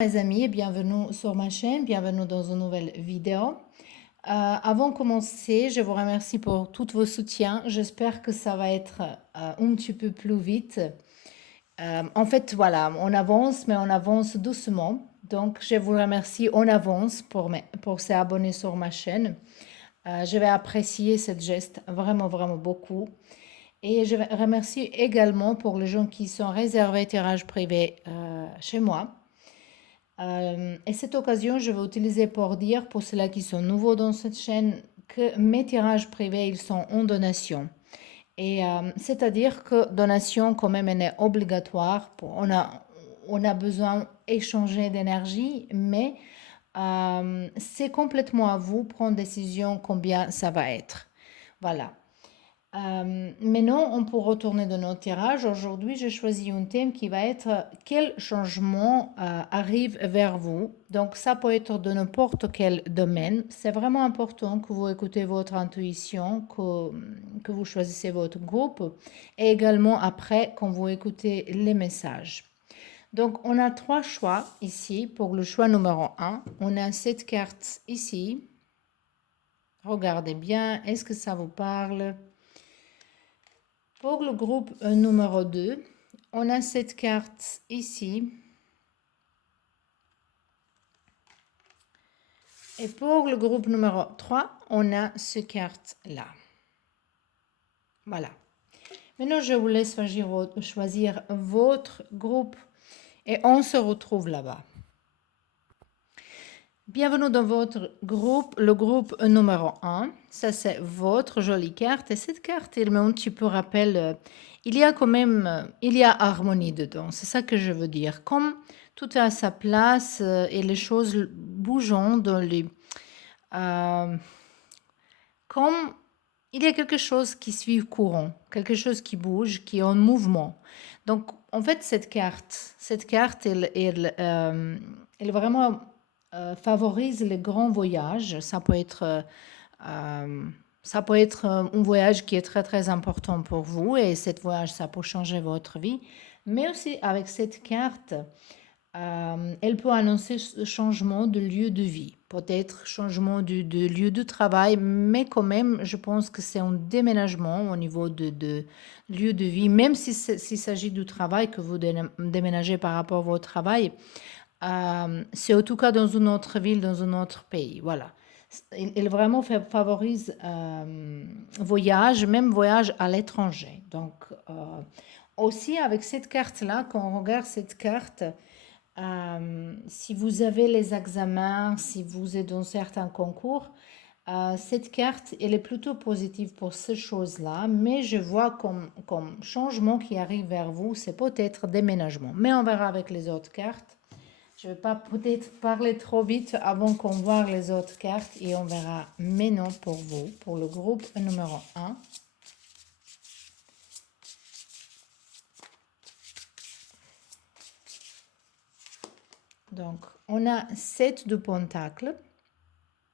Mes amis, et bienvenue sur ma chaîne, bienvenue dans une nouvelle vidéo. Avant de commencer, je vous remercie pour tous vos soutiens. J'espère que ça va être un petit peu plus vite. En fait, voilà, on avance, mais on avance doucement. Donc, je vous remercie en avance pour s'abonner sur ma chaîne. Je vais apprécier ce geste vraiment, vraiment beaucoup. Et je remercie également pour les gens qui sont réservés tirage privé chez moi. Et cette occasion, je vais utiliser pour dire, pour ceux qui sont nouveaux dans cette chaîne, que mes tirages privés, ils sont en donation. Et c'est-à-dire que donation, quand même, elle est obligatoire. On a besoin d'échanger d'énergie, mais c'est complètement à vous prendre décision combien ça va être. Voilà. Maintenant, on peut retourner dans notre tirage. Aujourd'hui, j'ai choisi un thème qui va être quel changement arrive vers vous. Donc, ça peut être de n'importe quel domaine. C'est vraiment important que vous écoutez votre intuition, que vous choisissez votre groupe et également après quand vous écoutez les messages. Donc, on a trois choix ici pour le choix numéro un. On a cette carte ici. Regardez bien, est-ce que ça vous parle? Pour le groupe numéro 2, on a cette carte ici. Et pour le groupe numéro 3, on a cette carte-là. Voilà. Maintenant, je vous laisse choisir votre groupe et on se retrouve là-bas. Bienvenue dans votre groupe, le groupe numéro 1. Ça, c'est votre jolie carte. Et cette carte, il me un petit peu rappelle, il y a quand même, il y a harmonie dedans. C'est ça que je veux dire. Comme tout est à sa place et les choses bougent dans les... comme il y a quelque chose qui suit courant, quelque chose qui bouge, qui est en mouvement. Donc, en fait, cette carte, elle vraiment favorise les grands voyages. Ça peut être un voyage qui est très, très important pour vous et cet voyage, ça peut changer votre vie. Mais aussi, avec cette carte, elle peut annoncer ce changement de lieu de vie, peut-être changement de lieu de travail, mais quand même, je pense que c'est un déménagement au niveau de lieu de vie, même s'il s'agit du travail que vous déménagez par rapport à votre travail, c'est en tout cas dans une autre ville, dans un autre pays, voilà. Il vraiment favorise voyage, même voyage à l'étranger. Donc, aussi avec cette carte-là, quand on regarde cette carte, si vous avez les examens, si vous êtes dans certains concours, cette carte, elle est plutôt positive pour ces choses-là, mais je vois comme changement qui arrive vers vous, c'est peut-être déménagement. Mais on verra avec les autres cartes. Je ne vais pas peut-être parler trop vite avant qu'on voit les autres cartes et on verra maintenant pour vous, pour le groupe numéro 1. Donc, on a 7 de pentacles.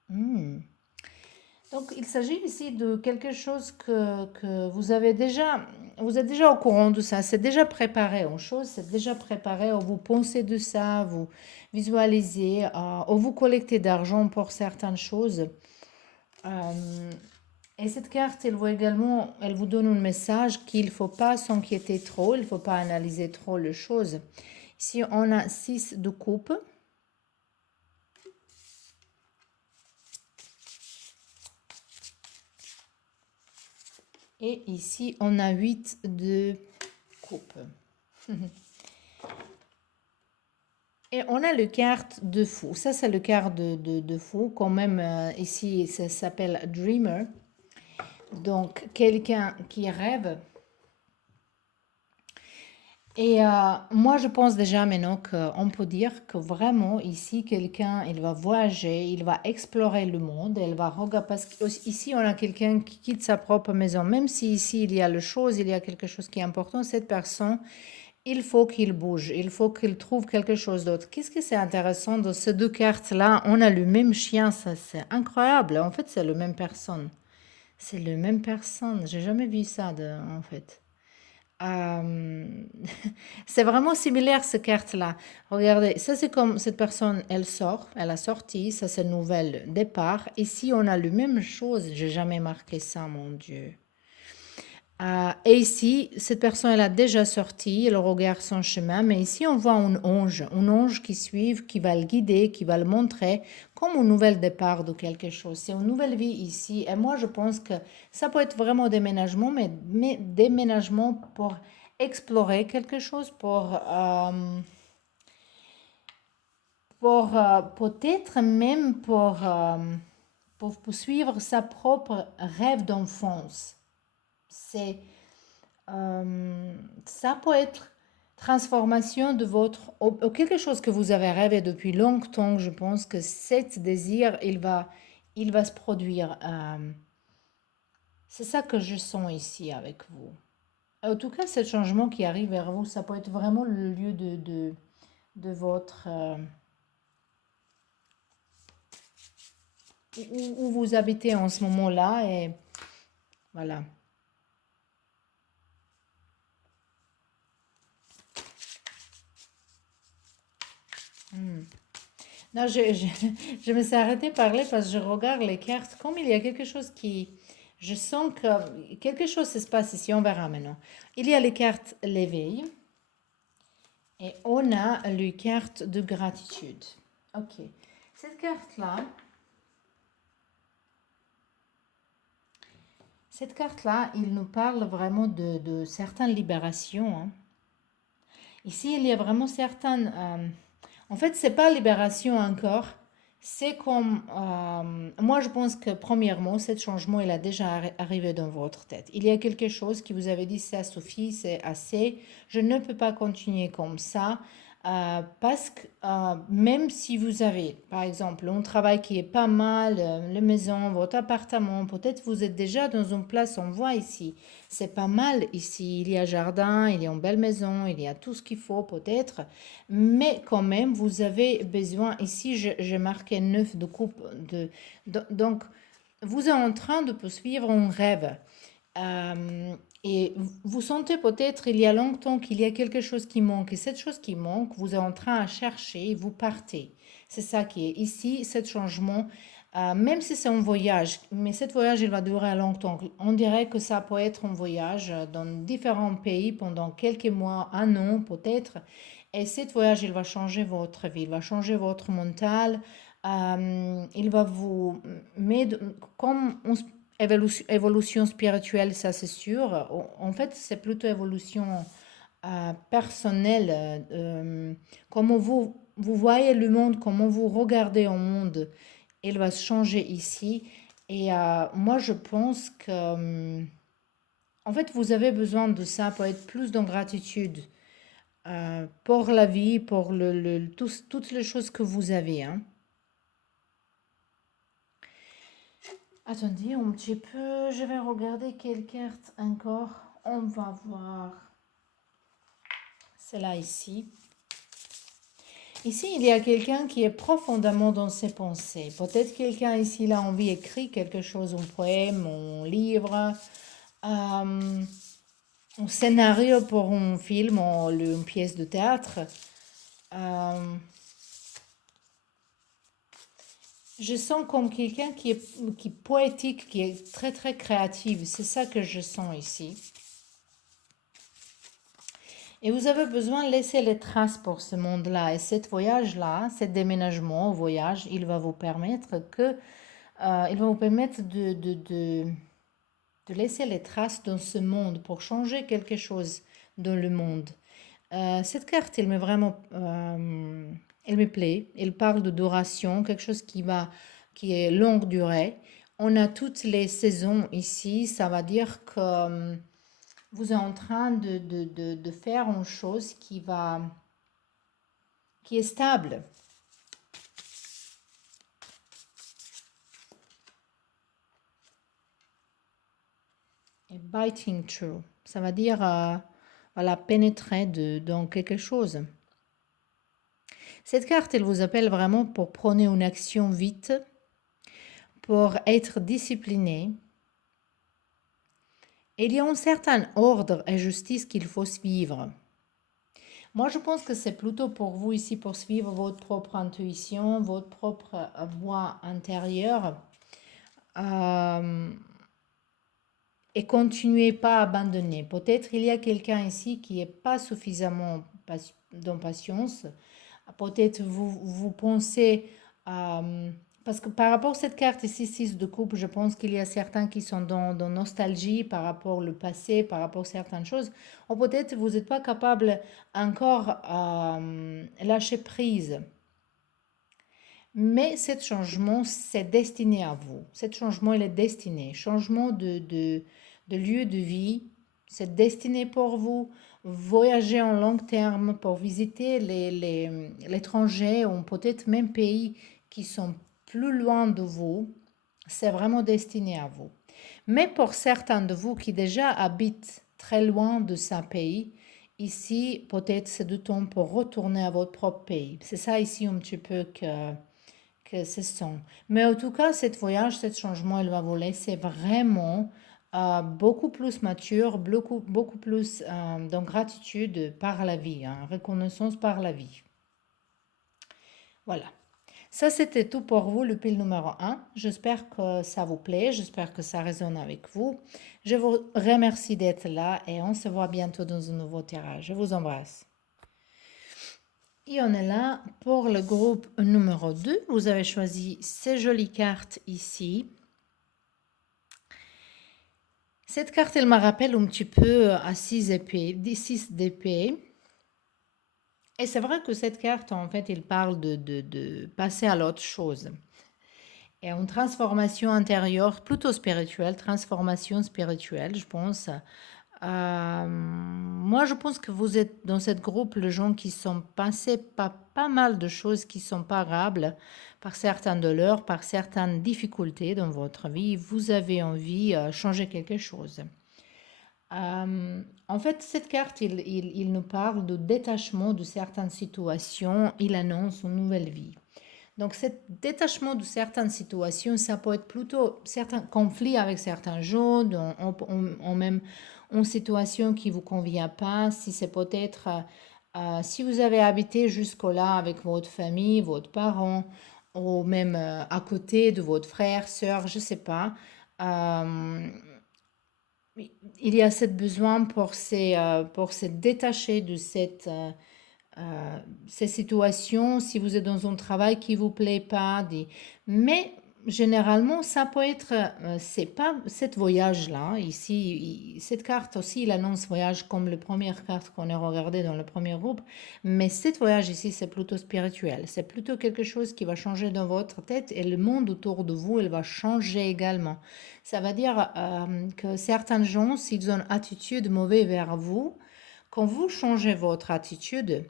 Donc, il s'agit ici de quelque chose que vous êtes déjà au courant de ça, c'est déjà préparé en chose, c'est déjà préparé, ou vous pensez de ça, vous visualisez, ou vous collectez d'argent pour certaines choses. Et cette carte, elle vous donne un message qu'il ne faut pas s'inquiéter trop, il ne faut pas analyser trop les choses. Ici, on a 6 de coupe. Et ici, on a 8 de coupe. Et on a le carte de fou. Ça, c'est le carte de fou. Quand même, ici, ça s'appelle Dreamer. Donc, quelqu'un qui rêve. Et moi, je pense déjà maintenant qu'on peut dire que vraiment, ici, quelqu'un, il va voyager, il va explorer le monde, il va regarder, parce qu'ici, on a quelqu'un qui quitte sa propre maison, même si ici, il y a il y a quelque chose qui est important, cette personne, il faut qu'il bouge, il faut qu'il trouve quelque chose d'autre. Qu'est-ce que c'est intéressant de ces deux cartes-là? On a le même chien, ça c'est incroyable. En fait, c'est la même personne. C'est la même personne. J'ai jamais vu ça, en fait. Euh, c'est vraiment similaire cette carte-là. Regardez, ça c'est comme cette personne, elle sort, elle a sorti, ça c'est nouvel départ. Ici, on a la même chose. J'ai jamais marqué ça, mon Dieu. Et ici, cette personne, elle a déjà sorti, elle regarde son chemin, mais ici, on voit un ange qui suit, qui va le guider, qui va le montrer, comme un nouvel départ de quelque chose. C'est une nouvelle vie ici. Et moi, je pense que ça peut être vraiment déménagement, mais déménagement pour explorer quelque chose, pour peut-être même pour poursuivre sa propre rêve d'enfance. C'est ça peut être transformation de votre ou quelque chose que vous avez rêvé depuis longtemps. Je pense que cet désir, il va se produire. C'est ça que je sens ici avec vous. En tout cas, ce changement qui arrive vers vous, ça peut être vraiment le lieu de votre où vous habitez en ce moment-là et voilà. Hmm. Non, je me suis arrêtée de parler parce que je regarde les cartes. Comme il y a quelque chose qui... Je sens que quelque chose se passe ici. On verra maintenant. Il y a les cartes l'éveil et on a les cartes de gratitude. Ok. Cette carte-là, il nous parle vraiment de certaines libérations, hein. Ici, il y a vraiment certaines... en fait, c'est pas libération encore. C'est comme... moi, je pense que premièrement, ce changement, il a déjà arrivé dans votre tête. Il y a quelque chose qui vous avait dit, ça suffit, c'est assez. Je ne peux pas continuer comme ça. Parce que même si vous avez, par exemple, un travail qui est pas mal, la maison, votre appartement, peut-être vous êtes déjà dans une place, on voit ici, c'est pas mal ici, il y a jardin, il y a une belle maison, il y a tout ce qu'il faut peut-être, mais quand même, vous avez besoin, ici, j'ai marqué 9 de coupe, donc vous êtes en train de poursuivre un rêve. Euh, et vous sentez peut-être il y a longtemps qu'il y a quelque chose qui manque. Et cette chose qui manque, vous êtes en train à chercher et vous partez. C'est ça qui est ici, ce changement. Même si c'est un voyage, mais ce voyage, il va durer longtemps. On dirait que ça peut être un voyage dans différents pays pendant quelques mois, un an peut-être. Et ce voyage, il va changer votre vie, il va changer votre mental. Il va vous mettre comme on évolution spirituelle, ça c'est sûr. En fait, c'est plutôt évolution personnelle. Comment vous voyez le monde, comment vous regardez au monde, il va se changer ici. Et moi, je pense que, en fait, vous avez besoin de ça pour être plus dans gratitude pour la vie, pour toutes les choses que vous avez, hein. Attendez un petit peu, je vais regarder quelle carte encore. On va voir celle-là ici. Ici, il y a quelqu'un qui est profondément dans ses pensées. Peut-être quelqu'un ici, là, a envie d'écrire quelque chose, un poème, un livre, un scénario pour un film ou une pièce de théâtre. Euh, je sens comme quelqu'un qui est poétique, qui est très, très créative. C'est ça que je sens ici. Et vous avez besoin de laisser les traces pour ce monde-là. Et ce voyage-là, ce déménagement au voyage, il va vous permettre de laisser les traces dans ce monde pour changer quelque chose dans le monde. Cette carte, elle me plaît. Elle parle de duration, quelque chose qui est longue durée. On a toutes les saisons ici. Ça va dire que vous êtes en train de faire une chose qui est stable. Et biting through, ça va dire voilà, pénétrer dans quelque chose. Cette carte, elle vous appelle vraiment pour prendre une action vite, pour être discipliné Il y a un certain ordre et justice qu'il faut suivre. Moi, je pense que c'est plutôt pour vous ici pour suivre votre propre intuition, votre propre voix intérieure. Euh, et continuez pas à abandonner. Peut-être il y a quelqu'un ici qui n'est pas suffisamment dans patience. Peut-être vous pensez, parce que par rapport à cette carte ici, 6 de coupe, je pense qu'il y a certains qui sont dans nostalgie par rapport au passé, par rapport à certaines choses. Ou peut-être vous n'êtes pas capable encore lâcher prise. Mais ce changement, c'est destiné à vous. Ce changement, il est destiné. Changement de lieu de vie, c'est destiné pour vous. Voyager en long terme pour visiter l'étranger ou peut-être même pays qui sont plus loin de vous, c'est vraiment destiné à vous. Mais pour certains de vous qui déjà habitent très loin de ce pays, ici, peut-être c'est du temps pour retourner à votre propre pays. C'est ça ici un petit peu que ce sont. Mais en tout cas, cet voyage, cet changement, il va vous laisser vraiment beaucoup plus mature, beaucoup plus de gratitude par la vie, hein, reconnaissance par la vie. Voilà. Ça, c'était tout pour vous, le pile numéro 1. J'espère que ça vous plaît, j'espère que ça résonne avec vous. Je vous remercie d'être là et on se voit bientôt dans un nouveau tirage. Je vous embrasse. Et on est là pour le groupe numéro 2. Vous avez choisi ces jolies cartes ici. Cette carte, elle me rappelle un petit peu à 6 épées, 6 d'épées. Et c'est vrai que cette carte, en fait, il parle de passer à l'autre chose. Et une transformation intérieure, plutôt spirituelle, transformation spirituelle, je pense. Moi, je pense que vous êtes dans cette groupe, les gens qui sont passés par pas mal de choses qui sont parables, par certaines douleurs, par certaines difficultés dans votre vie. Vous avez envie de changer quelque chose. En fait, cette carte, il nous parle de détachement de certaines situations. Il annonce une nouvelle vie. Donc, ce détachement de certaines situations, ça peut être plutôt certains conflits avec certains gens, même une situation qui ne vous convient pas, si c'est peut-être, si vous avez habité jusque-là avec votre famille, votre parent, ou même à côté de votre frère, sœur, je ne sais pas. Euh, il y a ce besoin pour se détacher de ces situations, si vous êtes dans un travail qui vous plaît pas, mais généralement ça peut être, c'est pas cet voyage-là, ici, cette carte aussi, il annonce voyage comme la première carte qu'on a regardée dans le premier groupe, mais cet voyage ici, c'est plutôt spirituel, c'est plutôt quelque chose qui va changer dans votre tête et le monde autour de vous, il va changer également. Ça veut dire que certains gens, s'ils ont une attitude mauvaise vers vous, quand vous changez votre attitude,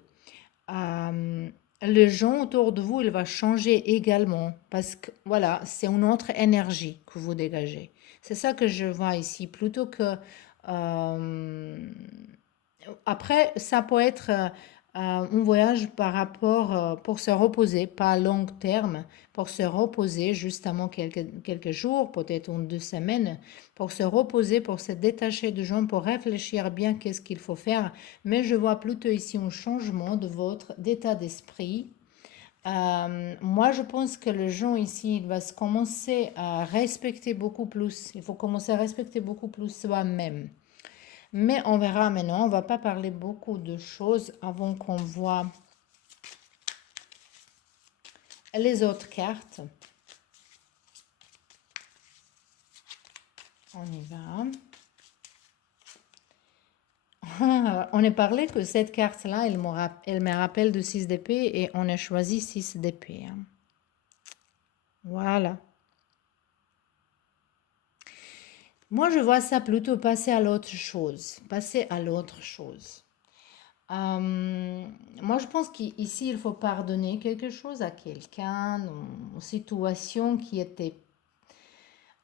euh, les gens autour de vous, il va changer également parce que voilà, c'est une autre énergie que vous dégagez. C'est ça que je vois ici, plutôt que euh, après, ça peut être un voyage par rapport pour se reposer, pas à long terme, pour se reposer justement quelques jours, peut-être une 2 semaines, pour se reposer, pour se détacher de gens, pour réfléchir bien qu'est-ce qu'il faut faire. Mais je vois plutôt ici un changement de votre d'état d'esprit. Moi, je pense que le gens ici, il va se commencer à respecter beaucoup plus. Il faut commencer à respecter beaucoup plus soi-même. Mais on verra maintenant, on va pas parler beaucoup de choses avant qu'on voit les autres cartes. On y va. On a parlé que cette carte-là, elle me rappelle de 6 d'épée et on a choisi 6 d'épée. Hein. Voilà. Moi, je vois ça plutôt passer à l'autre chose. Passer à l'autre chose. Moi, je pense qu'ici, il faut pardonner quelque chose à quelqu'un, une situation qui était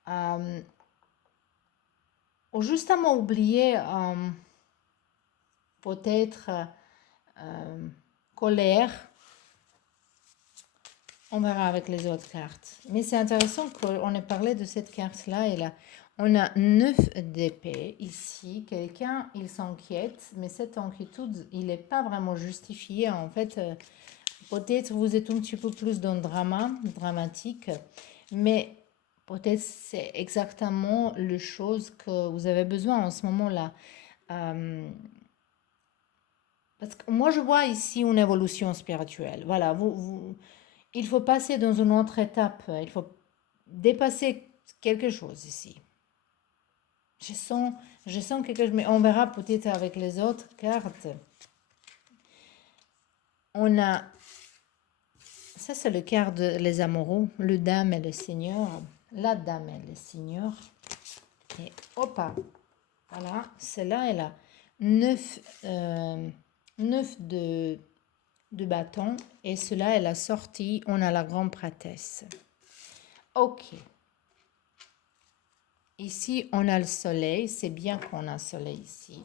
euh, ou justement oublié peut-être colère. On verra avec les autres cartes. Mais c'est intéressant qu'on ait parlé de cette carte-là et là, On a 9 d'épée ici. Quelqu'un, il s'inquiète, mais cette inquiétude, il n'est pas vraiment justifié. En fait, peut-être vous êtes un petit peu plus dans le dramatique, mais peut-être c'est exactement le chose que vous avez besoin en ce moment-là. Euh, Parce que moi, je vois ici une évolution spirituelle. Voilà, il faut passer dans une autre étape. Il faut dépasser quelque chose ici. Je sens, je sens quelque chose, mais on verra peut-être avec les autres cartes. On a, ça c'est le carte de les amoureux, le dame et le seigneur, la dame et le seigneur. Et hop, voilà, celle-là, elle a 9 de bâton et cela elle a sorti, on a la grande prêtresse. Ok. Ici, on a le soleil. C'est bien qu'on a le soleil ici.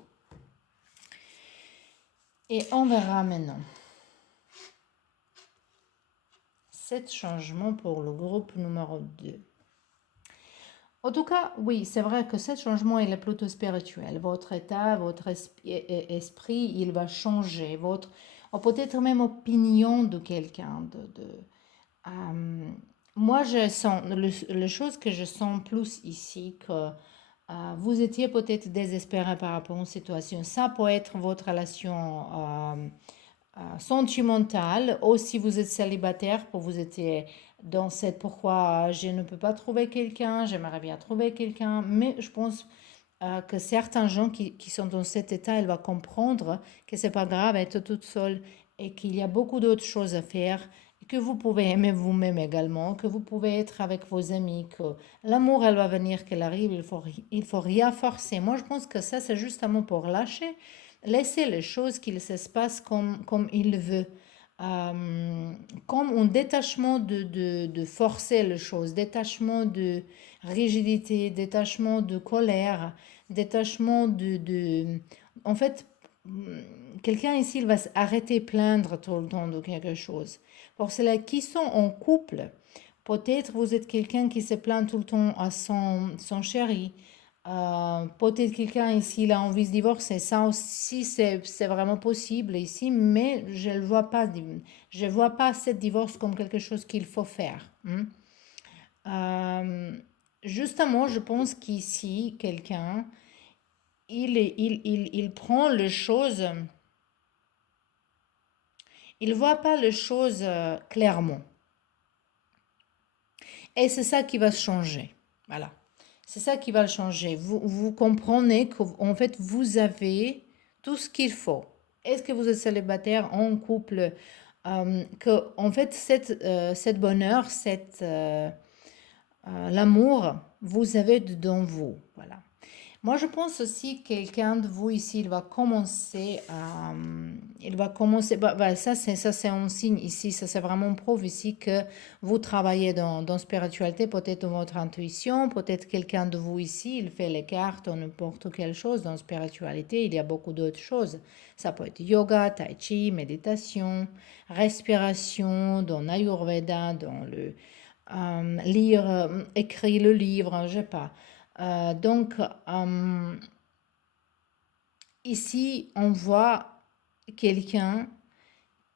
Et on verra maintenant. 7 changements pour le groupe numéro 2. En tout cas, oui, c'est vrai que ce changement, il est plutôt spirituel. Votre état, votre esprit, il va changer. Votre, ou peut-être même opinion de quelqu'un. Moi, je sens, le chose que je sens plus ici, que vous étiez peut-être désespéré par rapport à une situation. Ça peut être votre relation sentimentale, ou si vous êtes célibataire, pour vous étiez dans cette pourquoi je ne peux pas trouver quelqu'un, j'aimerais bien trouver quelqu'un, mais je pense que certains gens qui sont dans cet état, ils vont comprendre que c'est pas grave d'être toute seule et qu'il y a beaucoup d'autres choses à faire, que vous pouvez aimer vous-même également, que vous pouvez être avec vos amis, que l'amour, elle va venir, qu'elle arrive, il faut rien forcer. Moi, je pense que ça, c'est justement pour lâcher, laisser les choses qu'il se passent comme il veut. Euh, Comme un détachement de forcer les choses, détachement de rigidité, détachement de colère, détachement en fait, quelqu'un ici, il va s'arrêter plaindre tout le temps de quelque chose. Pour cela qui sont en couple, peut-être vous êtes quelqu'un qui se plaint tout le temps à son chéri. Peut-être quelqu'un ici, il a envie de divorcer. Ça aussi, c'est vraiment possible ici, mais je ne vois pas, je vois pas ce divorce comme quelque chose qu'il faut faire. Euh, Justement, je pense qu'ici, quelqu'un, il prend les choses, il voit pas les choses clairement. Et c'est ça qui va changer. Voilà. C'est ça qui va le changer. Vous comprenez qu'en fait, vous avez tout ce qu'il faut. Est-ce que vous êtes célibataire, en couple, que en fait, cette bonheur, l'amour, vous avez dedans vous. Voilà. Moi, je pense aussi que quelqu'un de vous ici, il va commencer, ça c'est un signe ici, ça c'est vraiment une preuve ici que vous travaillez dans spiritualité, peut-être dans votre intuition, peut-être quelqu'un de vous ici, il fait les cartes ou n'importe quelle chose dans spiritualité, il y a beaucoup d'autres choses. Ça peut être yoga, tai chi, méditation, respiration, dans l'Ayurveda, dans le lire, écrire le livre, je sais pas. Donc, ici, on voit quelqu'un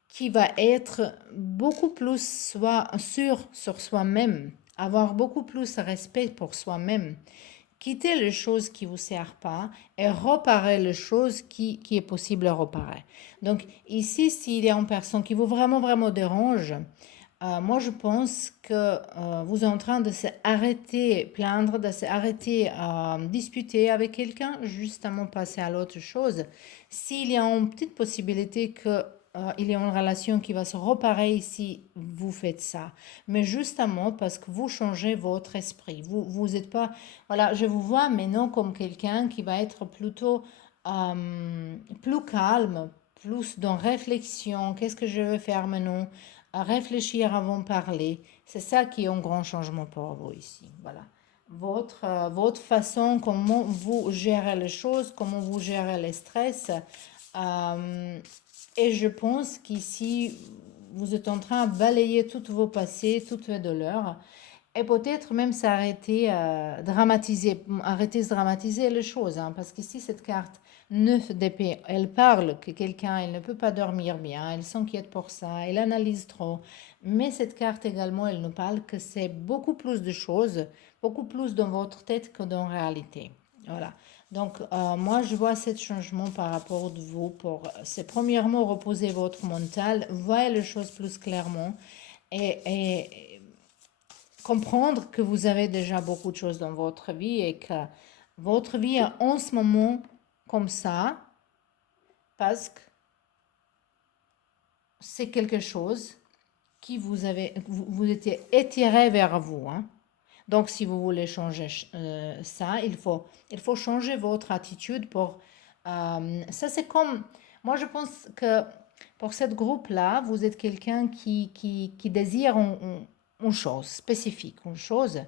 qui va être beaucoup plus sûr sur soi-même, avoir beaucoup plus de respect pour soi-même, quitter les choses qui ne vous servent pas et réparer les choses qui est possible de réparer. Donc, ici, s'il y a une personne qui vous vraiment, vraiment dérange, moi, je pense que vous êtes en train de s'arrêter plaindre, de s'arrêter à disputer avec quelqu'un, justement passer à l'autre chose. S'il y a une petite possibilité que il y a une relation qui va se réparer si vous faites ça. Mais justement parce que vous changez votre esprit. Vous êtes pas... Voilà, je vous vois maintenant comme quelqu'un qui va être plutôt plus calme, plus dans réflexion. Qu'est-ce que je veux faire maintenant? À réfléchir avant de parler. C'est ça qui est un grand changement pour vous ici. Voilà. Votre façon, comment vous gérez les choses, comment vous gérez le stress. Et je pense qu'ici, vous êtes en train de balayer tous vos passés, toutes vos douleurs. Et peut-être même s'arrêter, arrêter de dramatiser les choses, hein, parce qu'ici, cette carte 9 d'épée, elle parle que quelqu'un, elle ne peut pas dormir bien, elle s'inquiète pour ça, elle analyse trop. Mais cette carte également, elle nous parle que c'est beaucoup plus de choses, beaucoup plus dans votre tête que dans la réalité. Voilà. Donc, moi, je vois ce changement par rapport de vous pour, c'est premièrement reposer votre mental, voir les choses plus clairement et comprendre que vous avez déjà beaucoup de choses dans votre vie et que votre vie est en ce moment comme ça parce que c'est quelque chose qui vous étiez étiré vers vous, hein. Donc, si vous voulez changer ça, il faut changer votre attitude pour... ça, c'est comme... Moi, je pense que pour ce groupe-là, vous êtes quelqu'un qui désire une chose spécifique, une chose.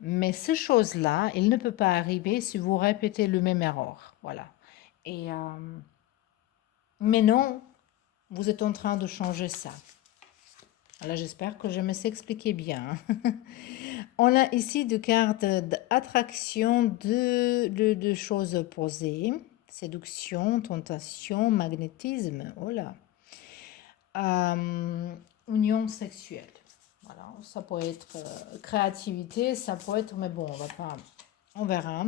Mais ces choses-là, il ne peut pas arriver si vous répétez le même erreur. Voilà. Et mais non, vous êtes en train de changer ça. Alors, j'espère que je me suis expliqué bien. On a ici deux cartes d'attraction de choses opposées. Séduction, tentation, magnétisme. Oh là. Union sexuelle. Voilà, ça peut être créativité, ça peut être, mais bon, on verra.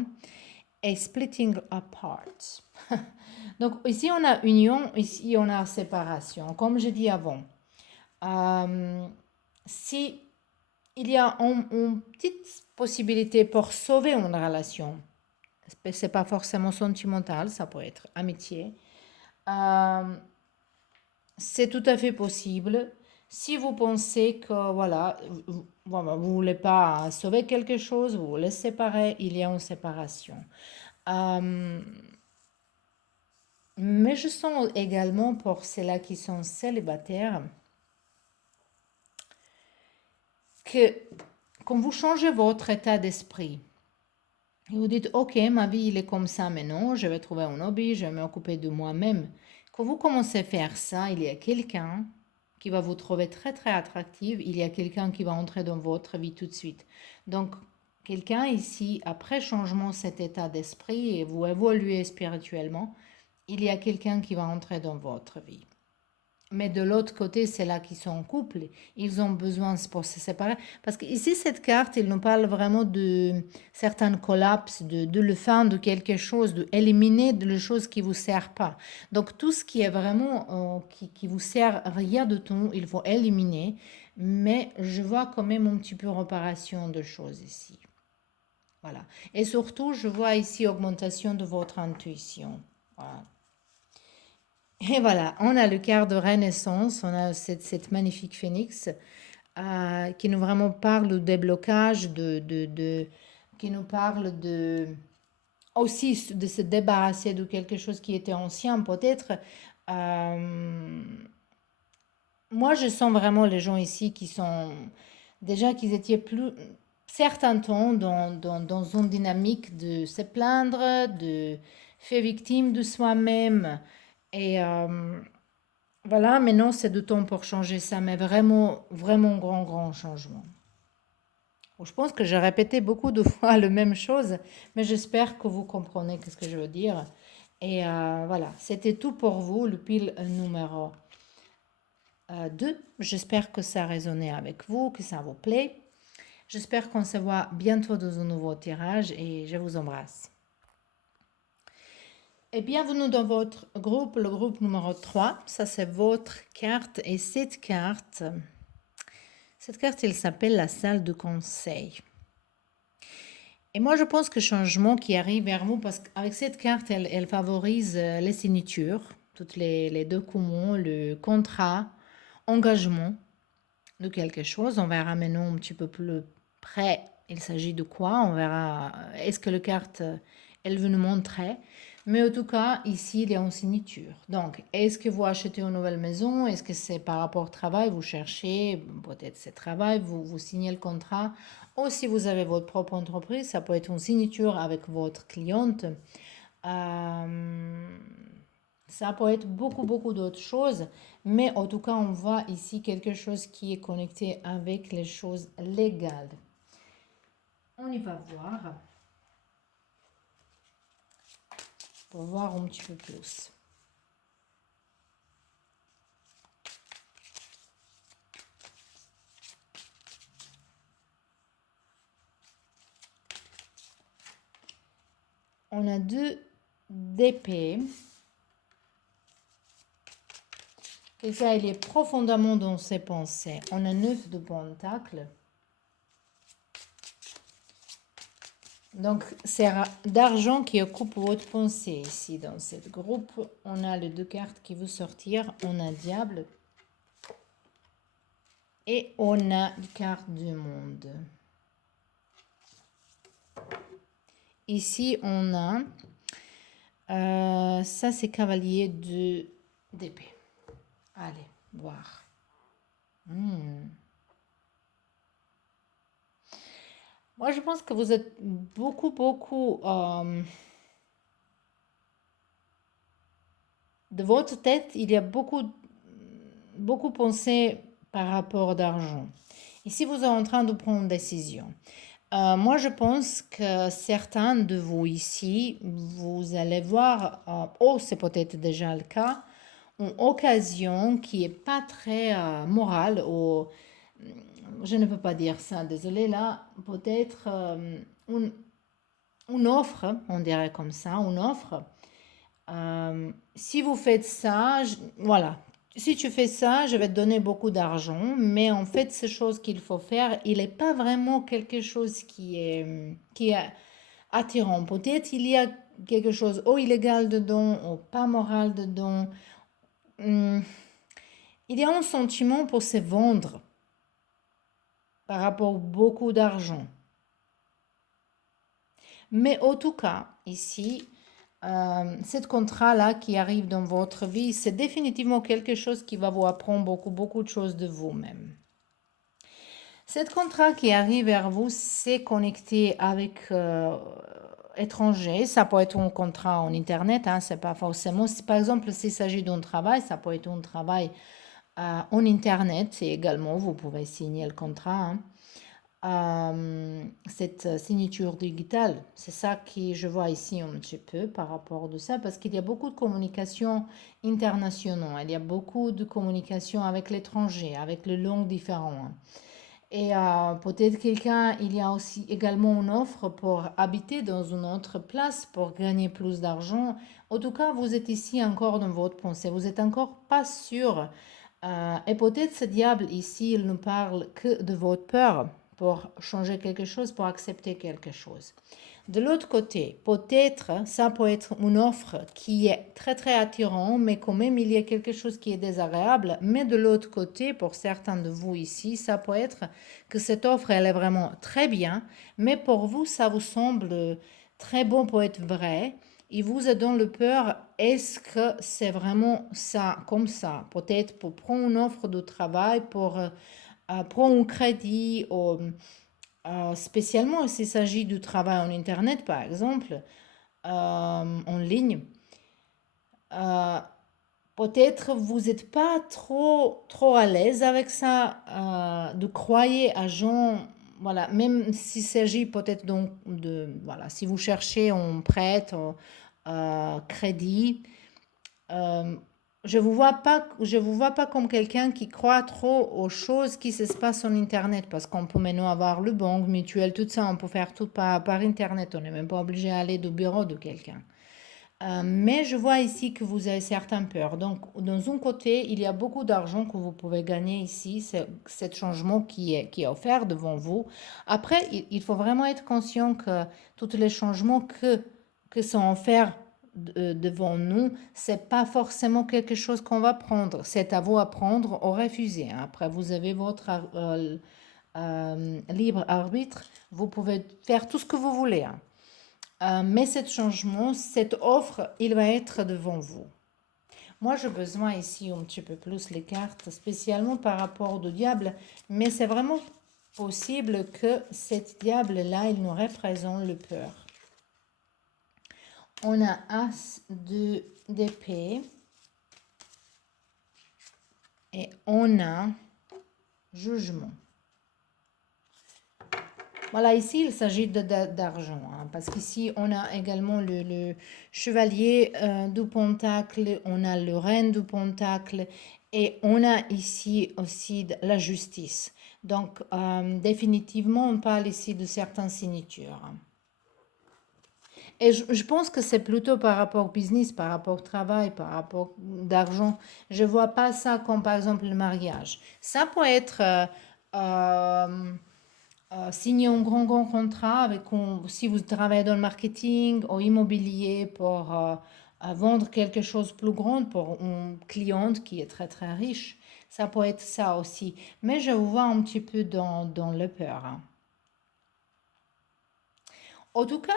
Et splitting apart. Donc ici on a union, ici on a séparation. Comme je dis avant, si il y a une petite possibilité pour sauver une relation, c'est pas forcément sentimental, ça peut être amitié. C'est tout à fait possible. Si vous pensez que voilà, vous voulez pas sauver quelque chose, vous voulez séparer, il y a une séparation. Mais je sens également pour ceux-là qui sont célibataires que quand vous changez votre état d'esprit, et vous dites, ok, ma vie il est comme ça maintenant, je vais trouver un hobby, je vais m'occuper de moi-même. Quand vous commencez à faire ça, il y a quelqu'un qui va vous trouver très très attractive, il y a quelqu'un qui va entrer dans votre vie tout de suite. Donc, quelqu'un ici, après changement cet état d'esprit et vous évoluez spirituellement, il y a quelqu'un qui va entrer dans votre vie. Mais de l'autre côté, c'est là qu'ils sont en couple. Ils ont besoin pour se séparer. Parce que ici, cette carte, il nous parle vraiment de certains collapses, de la fin de quelque chose, de éliminer de les choses qui ne vous servent pas. Donc, tout ce qui est vraiment, qui vous sert rien de tout, il faut éliminer. Mais je vois quand même un petit peu réparation de choses ici. Voilà. Et surtout, je vois ici augmentation de votre intuition. Voilà. Et voilà, on a le quart de Renaissance, on a cette magnifique phénix qui nous vraiment parle de déblocage, qui nous parle aussi de se débarrasser de quelque chose qui était ancien peut-être. Moi, je sens vraiment les gens ici qui sont déjà qu'ils étaient plus certains temps dans une dynamique de se plaindre, de faire victime de soi-même. Et voilà, maintenant c'est du temps pour changer ça, mais vraiment, vraiment grand, grand changement. Bon, je pense que j'ai répété beaucoup de fois la même chose, mais j'espère que vous comprenez ce que je veux dire. Et voilà, c'était tout pour vous, le pile numéro 2. J'espère que ça a résonné avec vous, que ça vous plaît. J'espère qu'on se voit bientôt dans un nouveau tirage et je vous embrasse. Et bienvenue dans votre groupe, le groupe numéro 3. Ça, c'est votre carte. Et cette carte, elle s'appelle la salle de conseil. Et moi, je pense que le changement qui arrive vers vous, parce qu'avec cette carte, elle favorise les signatures, toutes les documents, le contrat, engagement de quelque chose. On verra maintenant un petit peu plus près, il s'agit de quoi. On verra, est-ce que la carte, elle veut nous montrer. Mais en tout cas, ici, il y a une signature. Donc, est-ce que vous achetez une nouvelle maison? Est-ce que c'est par rapport au travail? Vous cherchez, peut-être c'est travail, vous signez le contrat. Ou si vous avez votre propre entreprise, ça peut être une signature avec votre cliente. Ça peut être beaucoup, beaucoup d'autres choses. Mais en tout cas, on voit ici quelque chose qui est connecté avec les choses légales. On y va voir. Pour voir un petit peu plus. On a 2 d'épée. Et ça, il est profondément dans ses pensées. On a 9 de pentacles. Donc, c'est d'argent qui occupe votre pensée ici dans ce groupe. On a les 2 cartes qui vont sortir. On a diable. Et on a une carte du monde. Ici, on a... ça, c'est cavalier d'épée. Allez, voir. Moi, je pense que vous êtes beaucoup de votre tête, il y a beaucoup pensé par rapport d'argent. Ici, vous êtes en train de prendre une décision. Moi, je pense que certains de vous ici, vous allez voir, c'est peut-être déjà le cas, une occasion qui n'est pas très morale, ou je ne peux pas dire ça, désolé là, peut-être une offre, on dirait comme ça, une offre. Si vous faites ça, voilà, si tu fais ça, je vais te donner beaucoup d'argent, mais en fait, ces choses qu'il faut faire, il n'est pas vraiment quelque chose qui est attirant. Peut-être il y a quelque chose ou illégal dedans, ou pas moral dedans. Il y a un sentiment pour se vendre par rapport à beaucoup d'argent. Mais en tout cas, ici, ce contrat-là qui arrive dans votre vie, c'est définitivement quelque chose qui va vous apprendre beaucoup de choses de vous-même. Ce contrat qui arrive vers vous, c'est connecté avec étranger. Ça peut être un contrat en Internet, hein, c'est pas forcément. Si, par exemple, s'il s'agit d'un travail, ça peut être un travail en Internet. Et également, vous pouvez signer le contrat. Cette signature digitale, c'est ça que je vois ici un petit peu par rapport de ça, parce qu'il y a beaucoup de communication internationale, il y a beaucoup de communication avec l'étranger, avec les langues différentes. Et peut-être quelqu'un, il y a aussi également une offre pour habiter dans une autre place, pour gagner plus d'argent. En tout cas, vous êtes ici encore dans votre pensée, vous n'êtes encore pas sûr. Et peut-être ce diable ici, il ne parle que de votre peur pour changer quelque chose, pour accepter quelque chose. De l'autre côté, peut-être, ça peut être une offre qui est très attirante, mais quand même, il y a quelque chose qui est désagréable. Mais de l'autre côté, pour certains de vous ici, ça peut être que cette offre, elle est vraiment très bien, mais pour vous, ça vous semble très bon pour être vrai. Et vous êtes dans le peur, est-ce que c'est vraiment ça, comme ça? Peut-être pour prendre une offre de travail, pour prendre un crédit, ou, spécialement s'il s'agit du travail en Internet, par exemple, en ligne. Peut-être vous n'êtes pas trop à l'aise avec ça, de croyer à gens, voilà, même s'il s'agit peut-être donc voilà, si vous cherchez un prêt, crédit, je vous vois pas comme quelqu'un qui croit trop aux choses qui se passent en Internet, parce qu'on peut maintenant avoir le banque, mutuelle, tout ça, on peut faire tout par Internet, on n'est même pas obligé d'aller au bureau de quelqu'un. Mais je vois ici que vous avez certaines peurs. Donc, dans un côté, il y a beaucoup d'argent que vous pouvez gagner ici. C'est ce changement qui est offert devant vous. Après, il faut vraiment être conscient que tous les changements que sont offerts devant nous, c'est pas forcément quelque chose qu'on va prendre. C'est à vous à prendre ou refuser. Après, vous avez votre libre arbitre. Vous pouvez faire tout ce que vous voulez. Mais ce changement, cette offre, il va être devant vous. Moi, j'ai besoin ici un petit peu plus les cartes, spécialement par rapport au diable, mais c'est vraiment possible que cet diable-là, il nous représente le peur. On a As d'épée et on a Jugement. Voilà, ici, il s'agit d'argent, hein, parce qu'ici, on a également le chevalier du pentacle, on a le reine du pentacle, et on a ici aussi la justice. Donc, définitivement, on parle ici de certaines signatures, hein. Et je pense que c'est plutôt par rapport au business, par rapport au travail, par rapport d'argent. Je vois pas ça comme par exemple le mariage. Ça peut être euh, signer un grand contrat avec si vous travaillez dans le marketing ou immobilier pour vendre quelque chose de plus grand pour une cliente qui est très riche. Ça peut être ça aussi. Mais je vous vois un petit peu dans le peur, hein. En tout cas,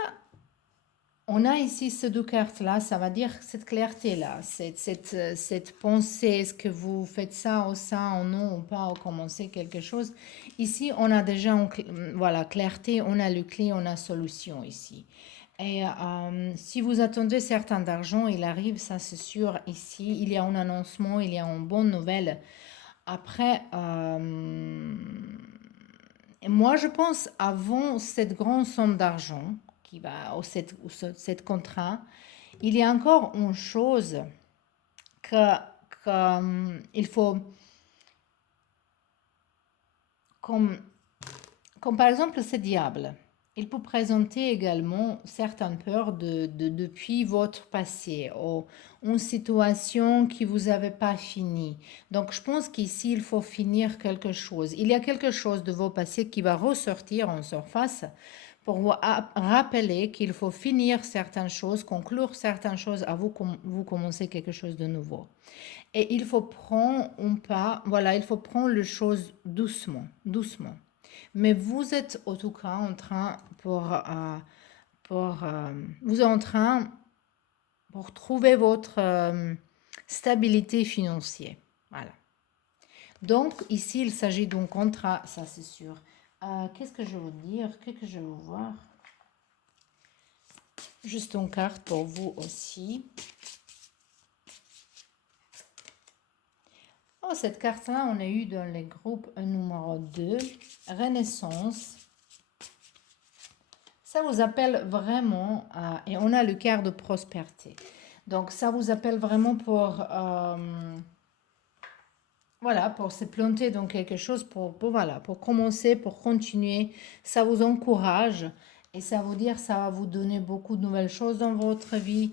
on a ici ces deux cartes-là, ça va dire cette clarté-là, cette pensée, est-ce que vous faites ça ou ça ou non ou pas ou commencer quelque chose. Ici, on a déjà voilà, clarté, on a le clé, on a solution ici. Et si vous attendez certains d'argent, il arrive, ça c'est sûr, ici, il y a un annoncement, il y a une bonne nouvelle. Après, moi, je pense avant cette grande somme d'argent qui va cette contrat, il y a encore une chose que, il faut, comme, comme par exemple ce diable. Il peut présenter également certaines peurs depuis votre passé ou une situation qui vous avait pas fini. Donc, je pense qu'ici, il faut finir quelque chose. Il y a quelque chose de vos passés qui va ressortir en surface pour vous rappeler qu'il faut finir certaines choses, conclure certaines choses à vous commencer quelque chose de nouveau. Et il faut prendre un pas, voilà, il faut prendre les choses doucement, doucement. Mais vous êtes en tout cas en train vous êtes en train pour trouver votre stabilité financière. Voilà. Donc ici, il s'agit d'un contrat, ça c'est sûr. Qu'est-ce que je veux dire? Qu'est-ce que je veux voir? Juste une carte pour vous aussi. Oh, cette carte-là, on a eu dans les groupes un numéro 2, Renaissance. Ça vous appelle vraiment, et on a le quart de prospérité. Donc, ça vous appelle vraiment voilà, pour se planter dans quelque chose, voilà, pour commencer, pour continuer. Ça vous encourage et ça vous dire, ça va vous donner beaucoup de nouvelles choses dans votre vie.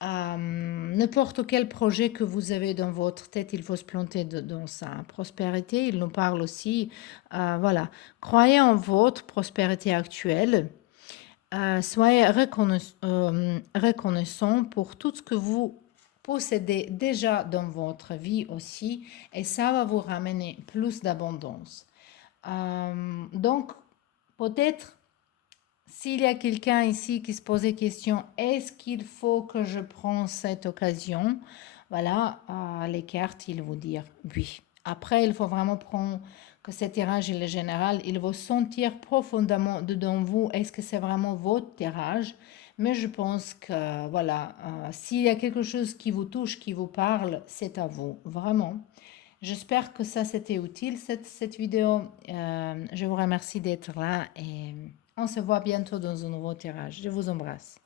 N'importe quel projet que vous avez dans votre tête, il faut se planter dans sa prospérité. Il nous parle aussi, voilà, croyez en votre prospérité actuelle. Soyez reconnaissant pour tout ce que vous possédez déjà dans votre vie aussi, et ça va vous ramener plus d'abondance. Donc, peut-être, s'il y a quelqu'un ici qui se pose la question, est-ce qu'il faut que je prenne cette occasion? Voilà, les cartes, ils vont dire oui. Après, il faut vraiment prendre que cet tirage il est général, il va sentir profondément dedans vous, est-ce que c'est vraiment votre tirage? Mais je pense que, voilà, s'il y a quelque chose qui vous touche, qui vous parle, c'est à vous, vraiment. J'espère que ça c'était utile, cette vidéo. Je vous remercie d'être là et on se voit bientôt dans un nouveau tirage. Je vous embrasse.